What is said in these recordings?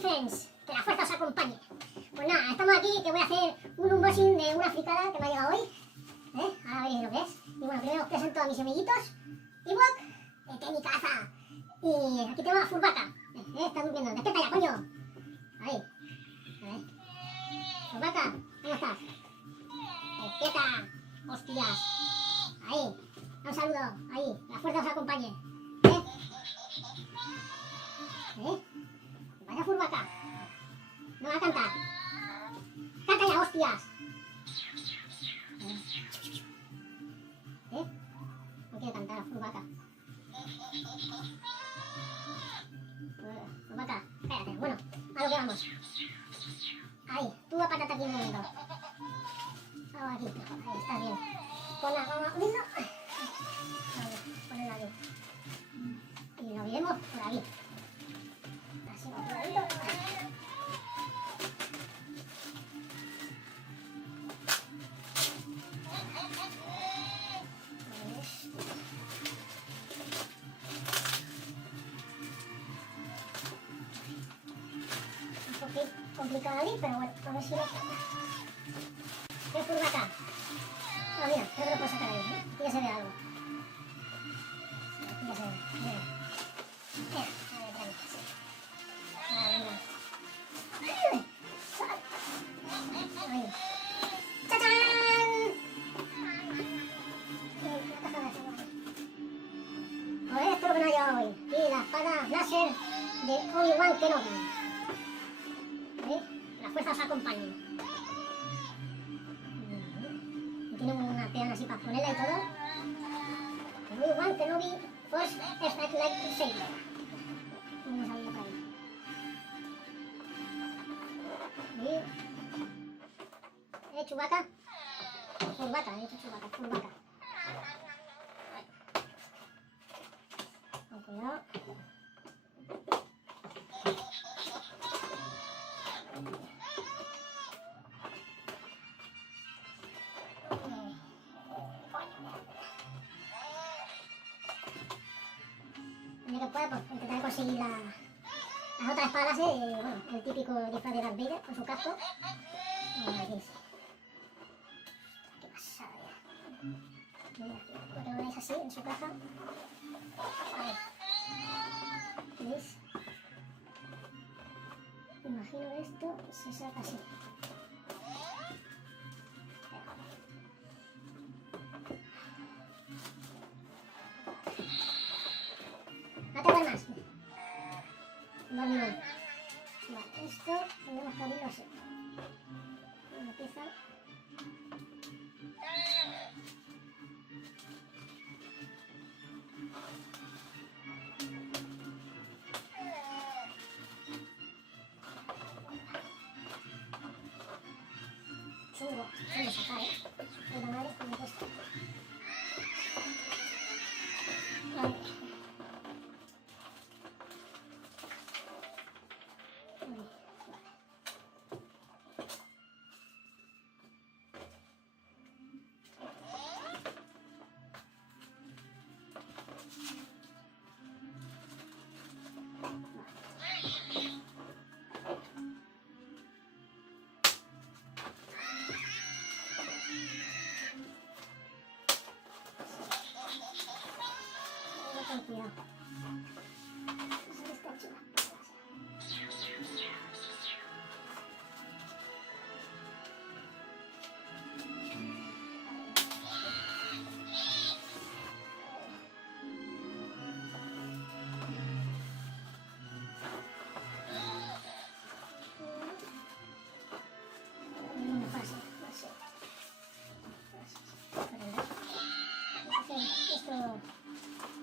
friends, que la fuerza os acompañe. Pues nada, estamos aquí que voy a hacer un unboxing de una fricada que me ha llegado hoy. Ahora veréis lo que es. Y bueno, primero os presento a mis amiguitos. Ewok, de mi casa. Y aquí tengo a Furbaka. Está durmiendo, despierta ya, coño. Ahí. A ver. Furbaka, ¿cómo estás? Despierta, hostias. Ahí. Un saludo, ahí. La fuerza os acompañe. Vaya Furbaka. No va a cantar. ¡Canta ya, hostias! No quiere cantar, Furbaka. Furbaka, espérate. Bueno, a lo que vamos. Ahí, tú apártate aquí un momento. Vamos aquí, mejor. Ahí, está bien. Ponla, vamos a abrirlo. Ponla aquí. Y lo abriremos por aquí. Así, con cuidadito. Complicado ahí, pero bueno, a ver si lo... ¿Qué Furbaka? Ah, mira, creo que lo puedo sacar ahí, ¿eh? Ya se ve algo. Ya se ve, mira. Mira, a ver, trae. Ahí. ¡Chachán! Joder, esto es lo que nos ha llevado hoy. Y la espada láser de Obi-Wan Kenobi. La fuerza os acompañe. Y tiene una peana así para ponerla y todo. Muy igual que no vi First Effect Like Saber. Vamos a verlo por ahí. Chewbacca. Furbaka, he dicho Chewbacca, Furbaka. Con cuidado. Lo que pueda, pues intentaré conseguir las otras espadas, bueno, el típico disfraz de Darth Vader con su casco. Aquí sí. Qué pasada ya. Mira, aquí lo veis así en su caja. Ahí. ¿Veis? Imagino que esto se saca así. No te duermas. Vale, esto tenemos que abrirlo así. Una pieza. Chungo sacar, Puta madre, como cuesta. Vale. Con cuidado. Está chula. Esto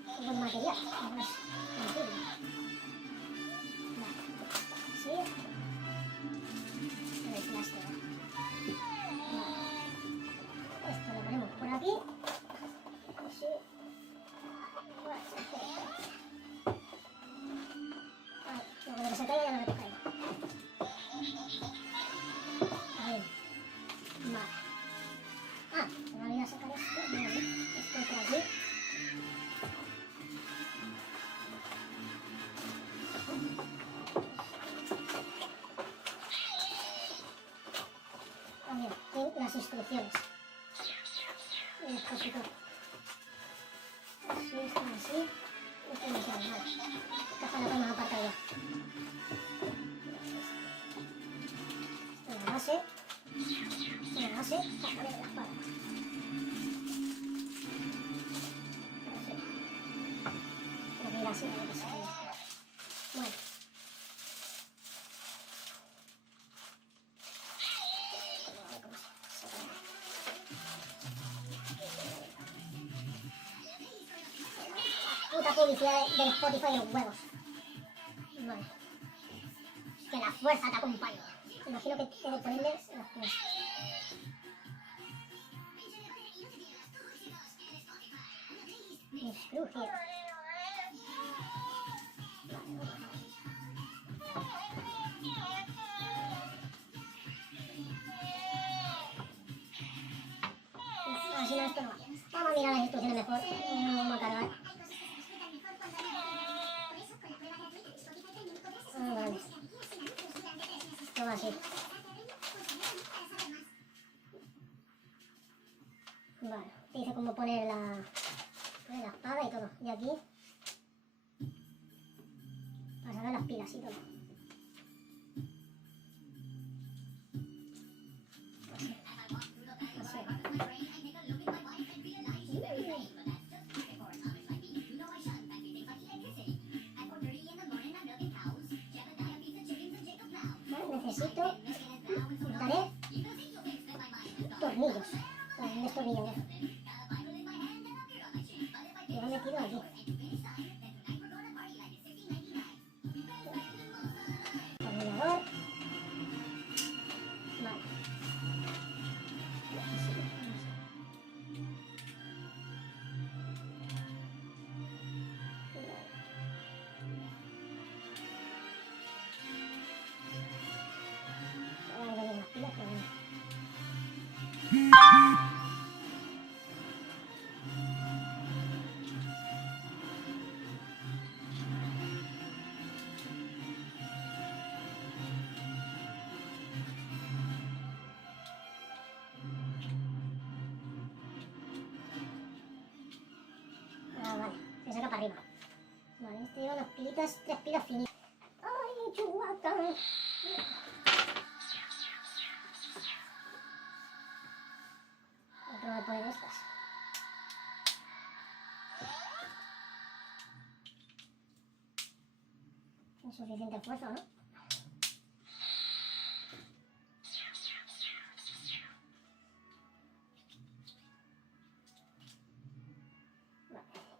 es buen material, no es antiguo. Vale, así. El plástico. Vale. Esto lo ponemos por aquí. Así. Vale, luego de que se caiga ya no me toca ahí. Ahí. Vale. Ah, se me ha olvidado sacar esto. Vale. Esto por aquí. las instrucciones. El expositor. Así, esto así. Esto no sale, vale. Esta la podemos apartar ya. La base. La base para poner la espada. Así. Creo que irá así, a ver qué sale. Bueno. Puta publicidad del Spotify de los huevos. Vale. Que la fuerza te acompañe. Imagino que he de ponerle los pies. Screwhead. Así no, esto no va. Vamos a mirar las instrucciones mejor. No vamos a cargar. Vale. Esto va así. Vale. Te dice cómo poner la espada y todo. Y aquí para sacar las pilas y todo. Así. Necesito, daré tornillos. Un destornillador. Y lo he metido aquí. Tornillador. Vale. Vale, se saca para arriba. Vale, este lleva unas pilitas, 3 pilas finitas. ¡Ay, Chihuahua! Voy a probar a poner estas. Con suficiente fuerza, ¿no?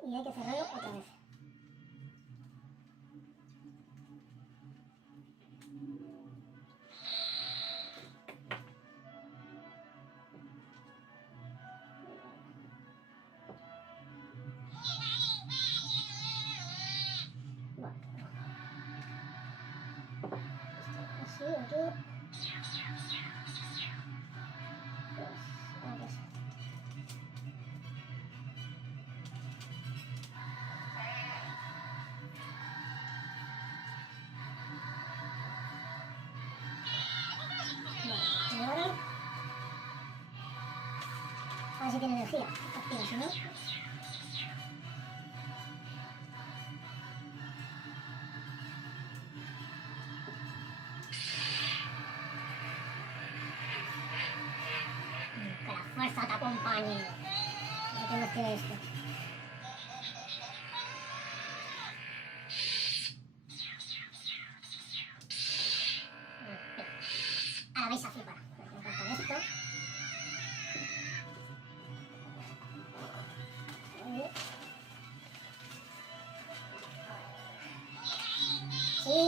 Y hay que cerrarlo otra vez. Vale. Así, aquí. Y ahora, a ver si tiene energía. Estas pilas, ¿no? Que la fuerza te acompañe. ¿Qué más tiene esto? Ahora vais a flipar. Con esto.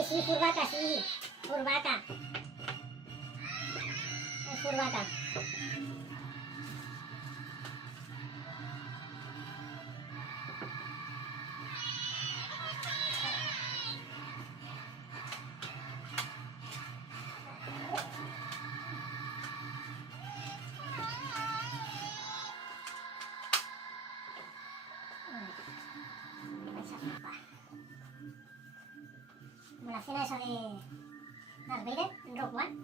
Sí, furbaca, sí. Furbaca. Es furbaca. Como la escena esa de Darth Vader en Rogue One.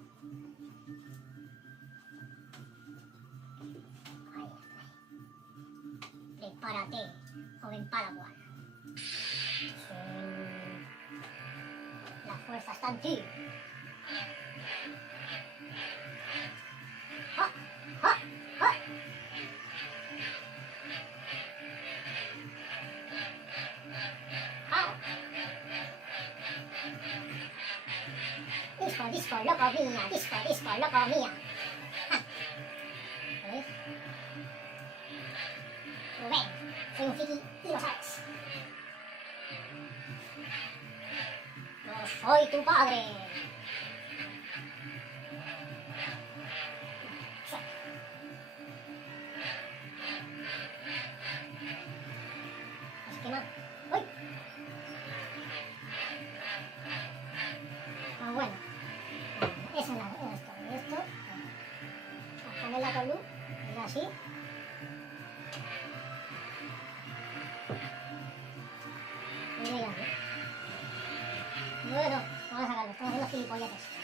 Prepárate, joven Padawan. La fuerza está en ti. ¡Ah! ¡Ah! ¡Ah! ¡Ah! Disco, disco, loco mía, disco, disco, loco mía. Ah. ¿Veis? Rubén, soy un friki y lo sabes. No soy tu padre. Esquema. ¡Uy! Ah, bueno. Eso es esto. A ponerla con luz. Y así. Y mira. Bueno, vamos a sacarlo. Estamos haciendo gilipolletes.